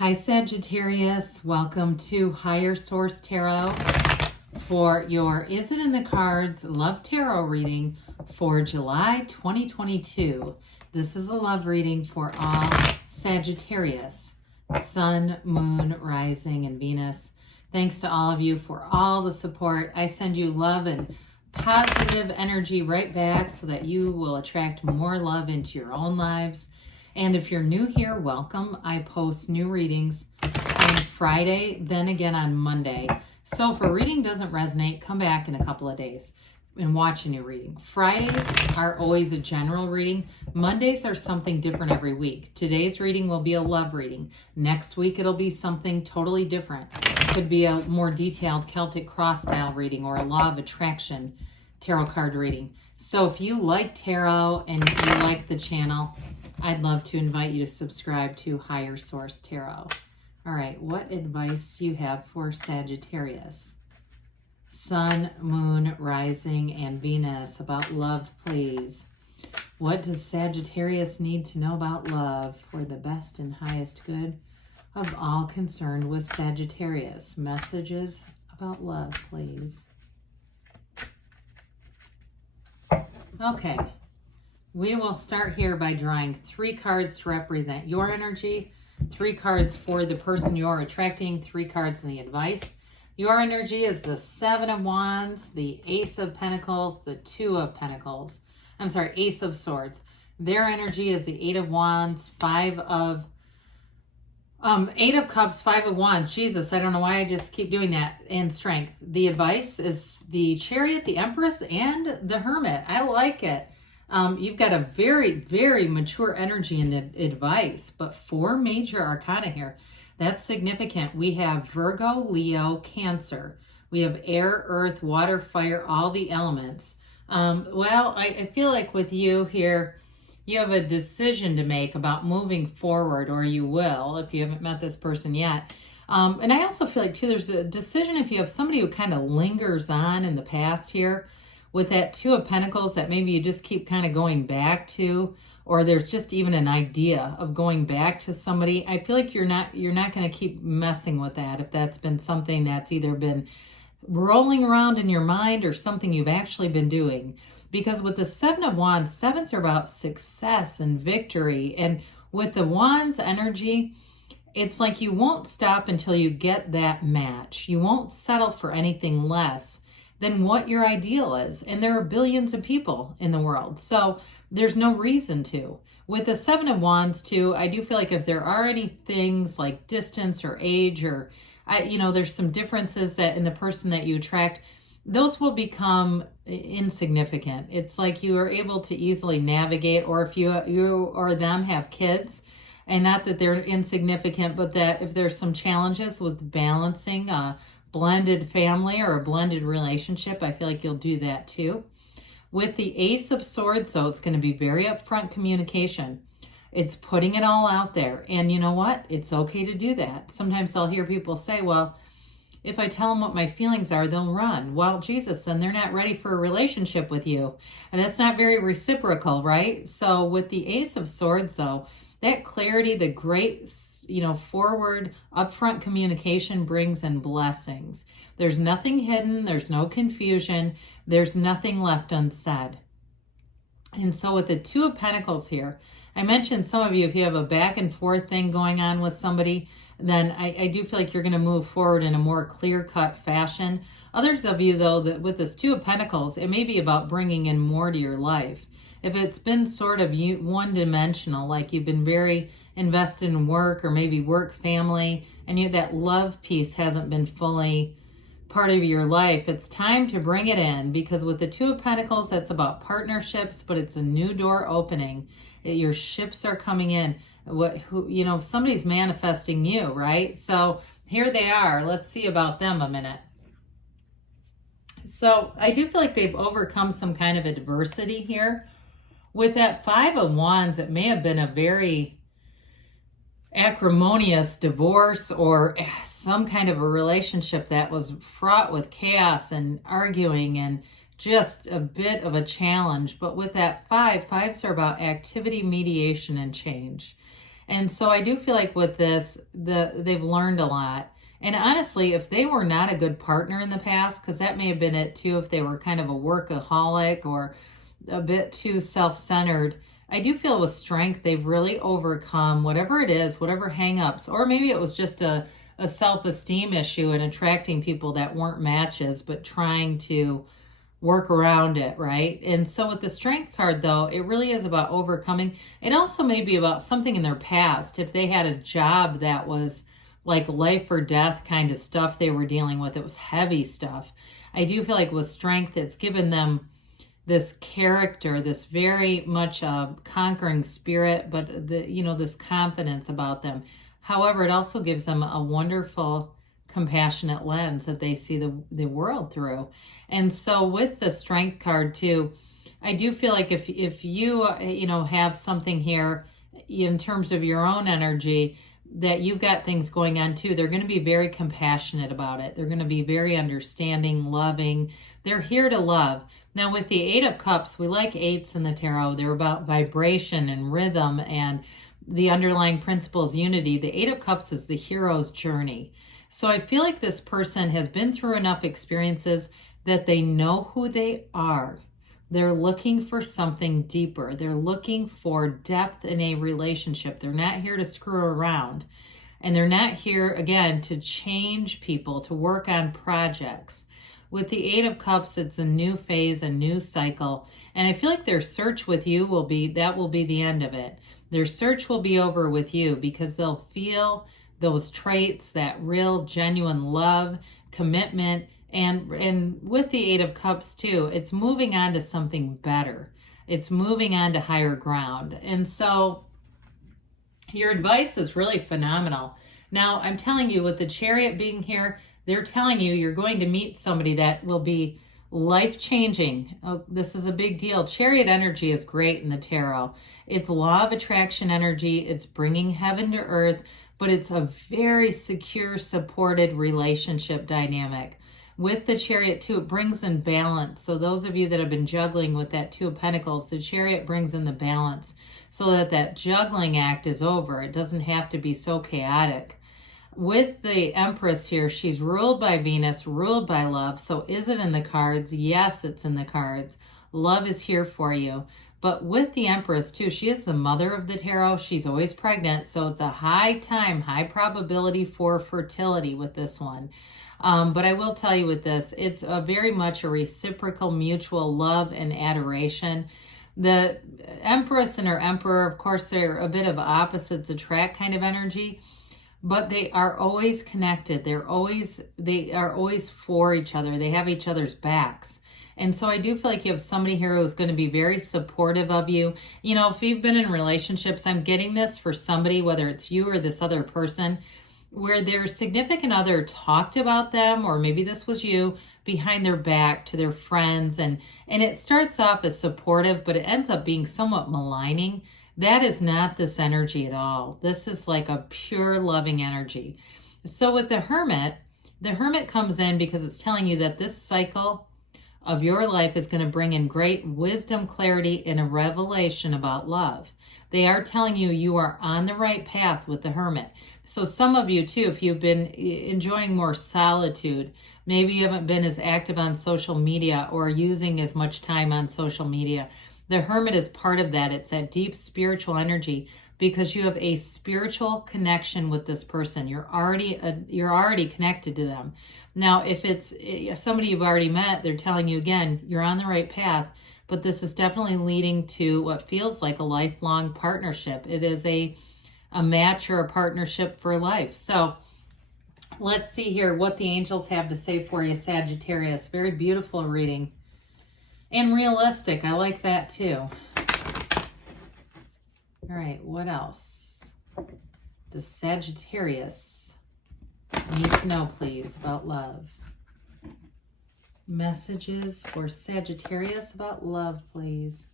Hi Sagittarius, welcome to Higher Source Tarot for your Is It in the Cards Love Tarot reading for July 2022. This is a love reading for all Sagittarius, Sun, Moon, Rising, and Venus. Thanks to all of you for all the support. I send you love and positive energy right back so that you will attract more love into your own lives. And if you're new here, welcome. I post new readings on Friday, then again on Monday. So if a reading doesn't resonate, come back in a couple of days and watch a new reading. Fridays are always a general reading. Mondays are something different every week. Today's reading will be a love reading. Next week, it'll be something totally different. It could be a more detailed Celtic cross style reading or a law of attraction tarot card reading. So if you like tarot and you like the channel, I'd love to invite you to subscribe to Higher Source Tarot. All right, what advice do you have for Sagittarius? Sun, Moon, Rising, and Venus about love, please. What does Sagittarius need to know about love for the best and highest good of all concerned with Sagittarius? Messages about love, please. Okay. We will start here by drawing 3 cards to represent your energy, 3 cards for the person you're attracting, 3 cards in the advice. Your energy is the 7 of Wands, the Ace of Pentacles, the 2 of Pentacles. I'm sorry, Ace of Swords. Their energy is the 8 of Wands, 8 of Cups, 5 of Wands. Jesus, I don't know why I just keep doing that. And Strength. The advice is the Chariot, the Empress, and the Hermit. I like it. You've got a very, very mature energy in the advice, but 4 major arcana here. That's significant. We have Virgo, Leo, Cancer. We have air, earth, water, fire, all the elements. Well, I feel like with you here, you have a decision to make about moving forward, or you will if you haven't met this person yet. And I also feel like, too, there's a decision if you have somebody who kind of lingers on in the past here. With that 2 of Pentacles that maybe you just keep kind of going back to, or there's just even an idea of going back to somebody, I feel like you're not going to keep messing with that if that's been something that's either been rolling around in your mind or something you've actually been doing. Because with the 7 of Wands, 7s are about success and victory. And with the Wands energy, it's like you won't stop until you get that match. You won't settle for anything less than what your ideal is. And there are billions of people in the world. So there's no reason to. With the 7 of Wands too, I do feel like if there are any things like distance or age or, there's some differences that in the person that you attract, those will become insignificant. It's like you are able to easily navigate, or if you or them have kids, and not that they're insignificant, but that if there's some challenges with balancing blended family or a blended relationship, I feel like you'll do that too. With the Ace of Swords, so it's going to be very upfront communication. It's putting it all out there. And you know what? It's okay to do that. Sometimes I'll hear people say, well, if I tell them what my feelings are, they'll run. Well, Jesus, then they're not ready for a relationship with you. And that's not very reciprocal, right? So with the Ace of Swords, though, that clarity, the great, forward, upfront communication brings in blessings. There's nothing hidden. There's no confusion. There's nothing left unsaid. And so with the 2 of Pentacles here, I mentioned some of you, if you have a back and forth thing going on with somebody, then I do feel like you're going to move forward in a more clear-cut fashion. Others of you, though, that with this 2 of Pentacles, it may be about bringing in more to your life. If it's been sort of one-dimensional, like you've been very invested in work or maybe work, family, and that love piece hasn't been fully part of your life, it's time to bring it in, because with the 2 of Pentacles, that's about partnerships, but it's a new door opening. Your ships are coming in. Somebody's manifesting you, right? So here they are. Let's see about them a minute. So I do feel like they've overcome some kind of adversity here. With that 5 of Wands, it may have been a very acrimonious divorce or some kind of a relationship that was fraught with chaos and arguing and just a bit of a challenge. But with that 5, 5s are about activity, mediation, and change. And so I do feel like with this, they've learned a lot. And honestly, if they were not a good partner in the past, because that may have been it too, if they were kind of a workaholic or a bit too self-centered, I do feel with strength, they've really overcome whatever it is, whatever hangups, or maybe it was just a self-esteem issue and attracting people that weren't matches, but trying to work around it, right? And so with the strength card, though, it really is about overcoming. It also may be about something in their past. If they had a job that was like life or death kind of stuff they were dealing with, it was heavy stuff. I do feel like with strength, it's given them this character, this very much conquering spirit, but this confidence about them. However, it also gives them a wonderful, compassionate lens that they see the world through. And so with the strength card too, I do feel like if you have something here in terms of your own energy, that you've got things going on too, they're going to be very compassionate about it. They're going to be very understanding, loving. They're here to love. Now with the Eight of Cups, we like eights in the tarot. They're about vibration and rhythm and the underlying principles, unity. The Eight of Cups is the hero's journey. So I feel like this person has been through enough experiences that they know who they are. They're looking for something deeper. They're looking for depth in a relationship. They're not here to screw around. And they're not here, again, to change people, to work on projects. With the Eight of Cups, it's a new phase, a new cycle. And I feel like their search with you will be the end of it. Their search will be over with you because they'll feel those traits, that real genuine love, commitment, and with the Eight of Cups too, it's moving on to something better. It's moving on to higher ground. And so your advice is really phenomenal. Now, I'm telling you, with the Chariot being here, they're telling you you're going to meet somebody that will be life-changing. Oh, this is a big deal. Chariot energy is great in the tarot. It's law of attraction energy. It's bringing heaven to earth, but it's a very secure, supported relationship dynamic. With the Chariot too, it brings in balance. So those of you that have been juggling with that Two of Pentacles, the Chariot brings in the balance so that juggling act is over. It doesn't have to be so chaotic. With the Empress here, she's ruled by Venus, ruled by love. So is it in the cards? Yes, it's in the cards. Love is here for you. But with the Empress too, she is the mother of the tarot. She's always pregnant. So it's a high time, high probability for fertility with this one. But I will tell you with this, it's very much a reciprocal mutual love and adoration. The Empress and her Emperor, of course, they're a bit of opposites attract kind of energy, but they are always connected. They are always for each other. They have each other's backs. And so I do feel like you have somebody here who's going to be very supportive of you. You know, if you've been in relationships, I'm getting this for somebody, whether it's you or this other person, where their significant other talked about them, or maybe this was you, behind their back to their friends. And it starts off as supportive, but it ends up being somewhat maligning. That is not this energy at all. This is like a pure loving energy. So with the Hermit comes in because it's telling you that this cycle of your life is going to bring in great wisdom, clarity, and a revelation about love. They are telling you you are on the right path with the Hermit. So some of you too, if you've been enjoying more solitude, maybe you haven't been as active on social media or using as much time on social media, the Hermit is part of that. It's that deep spiritual energy because you have a spiritual connection with this person. You're already connected to them. Now, if it's somebody you've already met, they're telling you again, you're on the right path, but this is definitely leading to what feels like a lifelong partnership. It is a match or a partnership for life. So let's see here what the angels have to say for you, Sagittarius. Very beautiful reading. And realistic. I like that too. All right, what else does Sagittarius need to know, please, about love? Messages for Sagittarius about love, please.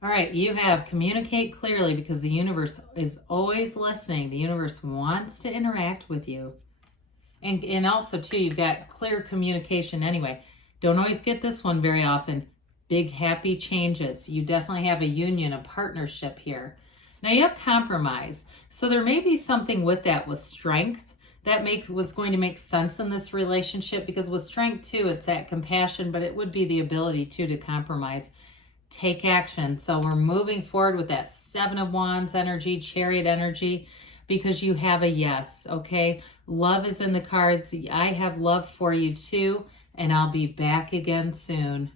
All right, you have communicate clearly because the universe is always listening. The universe wants to interact with you. And also, too, you've got clear communication anyway. Don't always get this one very often. Big happy changes. You definitely have a union, a partnership here. Now you have compromise. So there may be something with that with strength that was going to make sense in this relationship, because with strength too, it's that compassion, but it would be the ability too to compromise, take action. So we're moving forward with that Seven of Wands energy, Chariot energy, because you have a yes, okay? Love is in the cards. I have love for you too, and I'll be back again soon.